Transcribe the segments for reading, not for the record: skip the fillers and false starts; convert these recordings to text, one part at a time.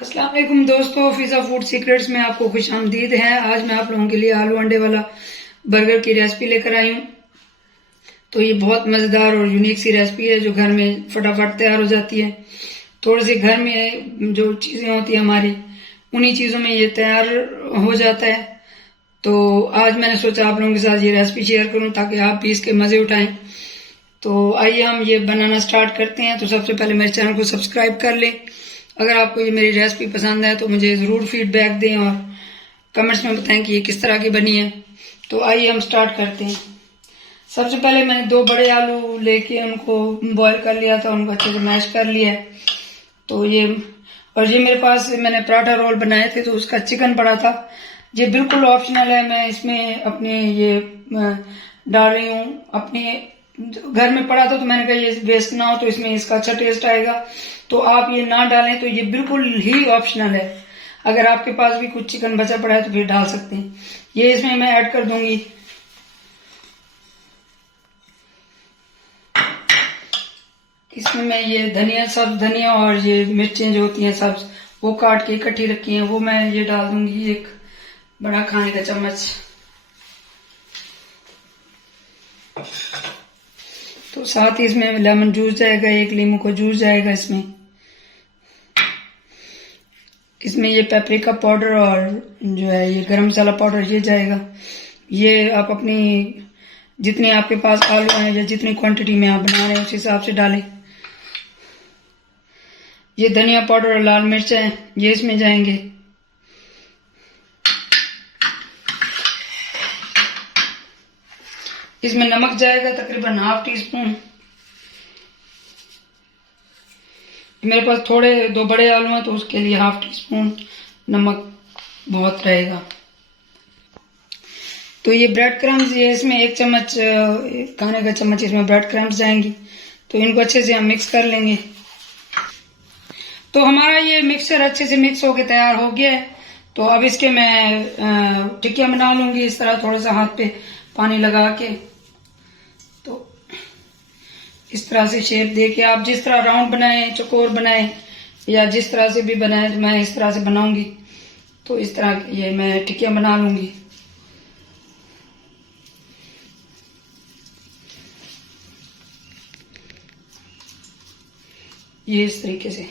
अस्सलाम वालेकुम दोस्तों, फिजा फूड सीक्रेट्स में आपको खुशामदीद है। आज मैं आप लोगों के लिए आलू अंडे वाला बर्गर की रेसिपी लेकर आई हूँ। तो ये बहुत मज़ेदार और यूनिक सी रेसिपी है जो घर में फटाफट तैयार हो जाती है। थोड़ी सी घर में जो चीज़ें होती हैं हमारी, उन्हीं चीज़ों में ये तैयार हो जाता है। तो आज मैंने सोचा आप लोगों के साथ ये रेसिपी शेयर करूँ ताकि आप भी इसके मज़े उठाएं। तो आइए हम ये बनाना स्टार्ट करते हैं। तो सबसे पहले मेरे चैनल को सब्सक्राइब कर लें। अगर आपको ये मेरी रेसिपी पसंद है तो मुझे ज़रूर फीडबैक दें और कमेंट्स में बताएं कि ये किस तरह की बनी है। तो आइए हम स्टार्ट करते हैं। सबसे पहले मैंने 2 बड़े आलू लेके उनको बॉईल कर लिया था, उनको अच्छे से मैश कर लिया है। तो ये मेरे पास मैंने पराठा रोल बनाए थे तो उसका चिकन पड़ा था। ये बिल्कुल ऑप्शनल है, मैं इसमें अपने ये डाल रही हूँ। अपने घर में पड़ा था तो मैंने कहा ये वेस्ट ना हो तो इसमें इसका अच्छा टेस्ट आएगा। तो आप ये ना डालें, तो ये बिल्कुल ही ऑप्शनल है। अगर आपके पास भी कुछ चिकन बचा पड़ा है तो फिर डाल सकते हैं। ये इसमें मैं ऐड कर दूंगी इसमें मैं ये धनिया, सब्ज धनिया और ये मिर्चें जो होती हैं सब्ज, वो काट के इकट्ठी रखी हैं, वो मैं ये डाल दूंगी 1 बड़ा खाने का चम्मच। तो साथ ही इसमें लेमन जूस जाएगा, 1 नींबू का जूस जाएगा इसमें ये पेपरिका पाउडर और जो है ये गरम मसाला पाउडर ये जाएगा। ये आप अपनी जितने आपके पास आलू हैं या जितनी क्वांटिटी में आप बना रहे हैं उस हिसाब से डालें। ये धनिया पाउडर और लाल मिर्च है, ये इसमें जाएंगे। इसमें नमक जाएगा तकरीबन ½ टीस्पून। मेरे पास थोड़े 2 बड़े आलू हैं तो उसके लिए ½ टीस्पून नमक बहुत रहेगा। तो ये ब्रेड क्रम्स, ये इसमें 1 चम्मच खाने का चम्मच इसमें ब्रेड क्रम्स जाएंगी। तो इनको अच्छे से हम मिक्स कर लेंगे। तो हमारा ये मिक्सचर अच्छे से मिक्स होके तैयार हो गया है। तो अब इसके मैं टिक्कियाँ बना लूंगी इस तरह, थोड़ा सा हाथ पे पानी लगा के। तो इस तरह से शेप दे के आप जिस तरह राउंड बनाएं, चौकोर बनाएं या जिस तरह से भी बनाएं, तो मैं इस तरह से बनाऊंगी। तो इस तरह ये मैं टिक्कियाँ बना लूंगी। ये इस तरीके से।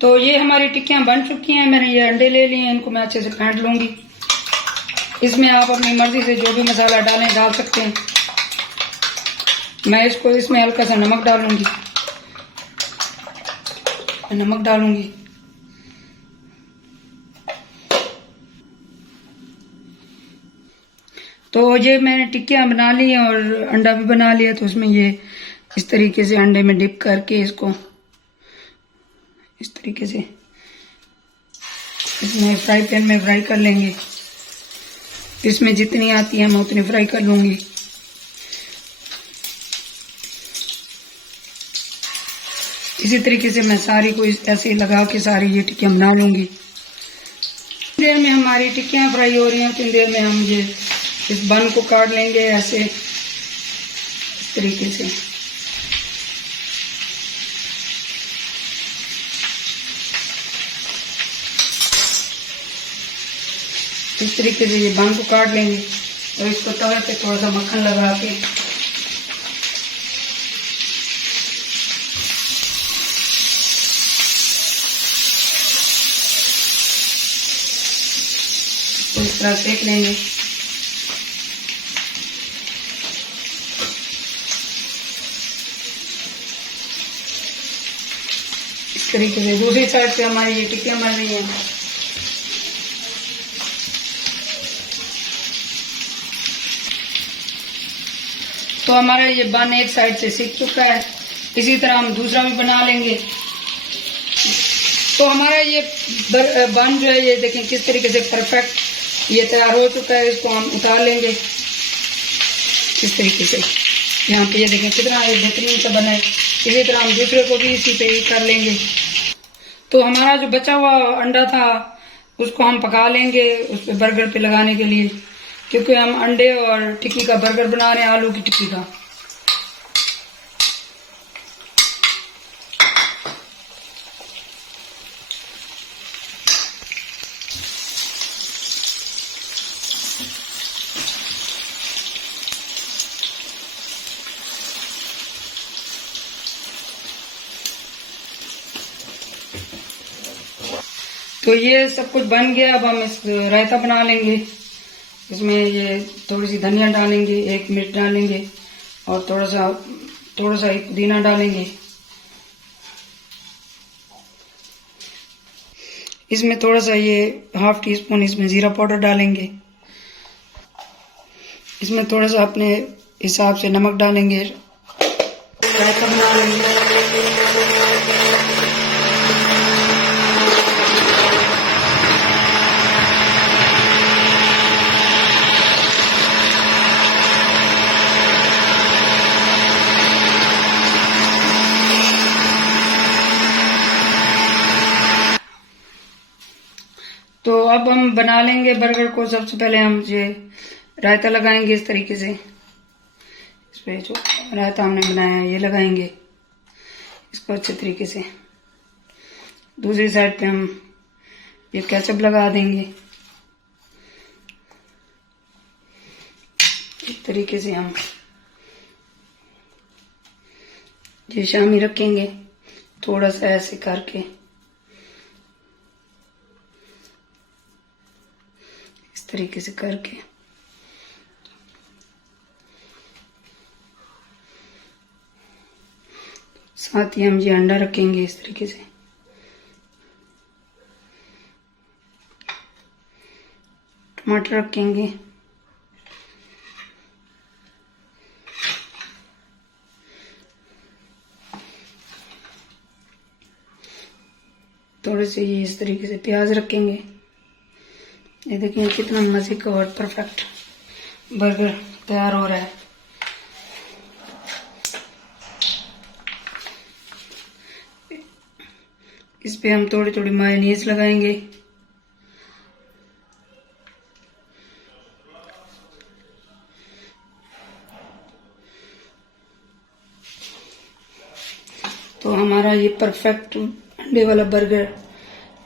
तो ये हमारी टिक्कियां बन चुकी हैं। मैंने ये अंडे ले लिए हैं, इनको मैं अच्छे से फेंट लूंगी। इसमें आप अपनी मर्जी से जो भी मसाला डालें डाल सकते हैं। मैं इसमें हल्का सा नमक डालूंगी, तो ये मैंने टिक्कियां बना ली हैं और अंडा भी बना लिया। तो उसमें ये इस तरीके से अंडे में डिप करके इसको इस तरीके से इसमें फ्राई पैन में फ्राई कर लेंगे। इसमें जितनी आती है मैं उतनी फ्राई कर लूंगी। इसी तरीके से मैं सारी को ऐसे लगा के सारी ये टिक्कियां बना लूंगी। देर में हमारी टिक्कियां फ्राई हो रही हैं, उतनी देर में हम ये इस बन को काट लेंगे ऐसे इस तरीके से। इस तरीके से ये बन को काट लेंगे और इसको तवे पे थोड़ा सा मक्खन लगा के तो इस तरह सेक लेंगे। इस तरीके से दूसरी साइड से हमारी ये टिक्कियां बन रही हैं। तो हमारा ये बन एक साइड से सीख चुका है। इसी तरह हम दूसरा भी बना लेंगे। तो हमारा ये बन जो है ये देखें किस तरीके से परफेक्ट ये तैयार हो चुका है। इसको हम उतार लेंगे इस तरीके से। यहाँ पे ये देखें कितना ये बेहतरीन सा बना है। इसी तरह हम दूसरे को भी इसी पे ही कर लेंगे। तो हमारा जो बचा हुआ अंडा था उसको हम पका लेंगे उस पे बर्गर पे लगाने के लिए, क्योंकि हम अंडे और टिक्की का बर्गर बना रहे हैं, आलू की टिक्की का। तो ये सब कुछ बन गया। अब हम इस रायता बना लेंगे। इसमें ये थोड़ी सी धनिया डालेंगे, 1 मिर्च डालेंगे और थोड़ा सा पुदीना डालेंगे। इसमें थोड़ा सा ये 1/2 टीस्पून इसमें जीरा पाउडर डालेंगे। इसमें थोड़ा सा अपने हिसाब से नमक डालेंगे। रायता बना लेंगे। तो अब हम बना लेंगे बर्गर को। सबसे पहले हम ये रायता लगाएंगे इस तरीके से। इस पे जो रायता हमने बनाया है ये लगाएंगे इसको अच्छे तरीके से। दूसरी साइड पे हम ये केचप लगा देंगे। इस तरीके से हम ये शामी रखेंगे, थोड़ा सा ऐसे करके। तरीके से करके साथ ही हम ये अंडा रखेंगे इस तरीके से। टमाटर रखेंगे। थोड़े से ये इस तरीके से प्याज रखेंगे। ये देखिए कितना मजे का और परफेक्ट बर्गर तैयार हो रहा है। इस पे हम थोड़ी थोड़ी मायोनीज लगाएंगे। तो हमारा ये परफेक्ट अंडे वाला बर्गर,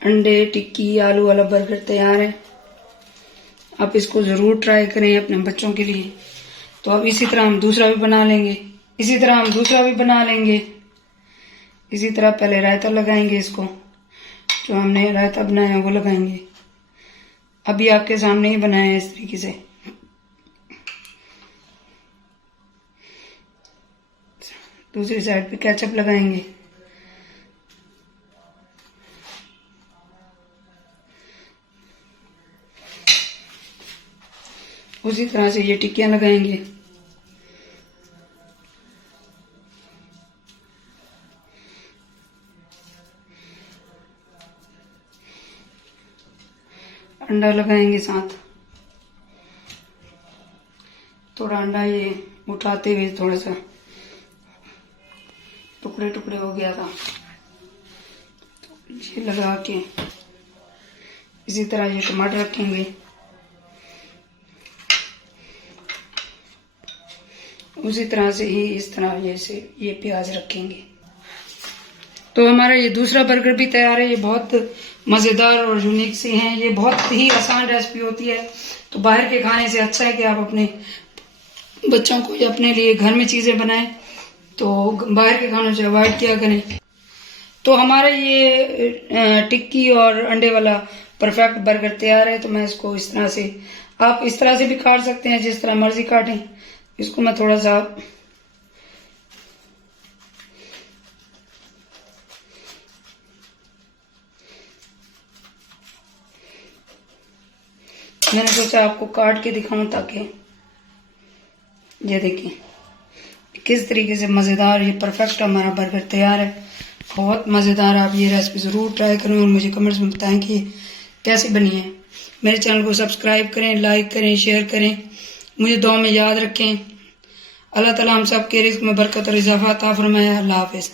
अंडे टिक्की आलू वाला बर्गर तैयार है। आप इसको जरूर ट्राई करें अपने बच्चों के लिए। तो अब इसी तरह हम दूसरा भी बना लेंगे। इसी तरह पहले रायता लगाएंगे, इसको जो हमने रायता बनाया है वो लगाएंगे। अभी आपके सामने ही बनाया है इस तरीके से। दूसरी साइड पे केचप लगाएंगे। उसी तरह से ये टिक्कियां लगाएंगे। अंडा लगाएंगे साथ। थोड़ा अंडा ये उठाते हुए थोड़ा सा टुकड़े टुकड़े हो गया था, ये लगा के इसी तरह ये टमाटर रखेंगे। उसी तरह से ही इस तरह जैसे ये प्याज रखेंगे। तो हमारा ये दूसरा बर्गर भी तैयार है। ये बहुत मज़ेदार और यूनिक से हैं। ये बहुत ही आसान रेसिपी होती है। तो बाहर के खाने से अच्छा है कि आप अपने बच्चों को या अपने लिए घर में चीज़ें बनाएं। तो बाहर के खानों से अवॉइड किया करें। तो हमारा ये टिक्की और अंडे वाला परफेक्ट बर्गर तैयार है। तो मैं इसको इस तरह से, आप इस तरह से भी काट सकते हैं, जिस तरह मर्जी काटें। इसको मैं थोड़ा सा मैंने सोचा आपको काट के दिखाऊं, ताकि ये देखिए किस तरीके से मज़ेदार ये परफेक्ट हमारा बर्गर तैयार है। बहुत मज़ेदार। आप ये रेसिपी ज़रूर ट्राई करें और मुझे कमेंट्स में बताएं कि कैसी बनी है। मेरे चैनल को सब्सक्राइब करें, लाइक करें, शेयर करें। मुझे दुआ में याद रखें। अल्लाह ताला हम सब के रिस्क में बरकत और इजाफा अता फरमाए। अल्लाह हाफिज़।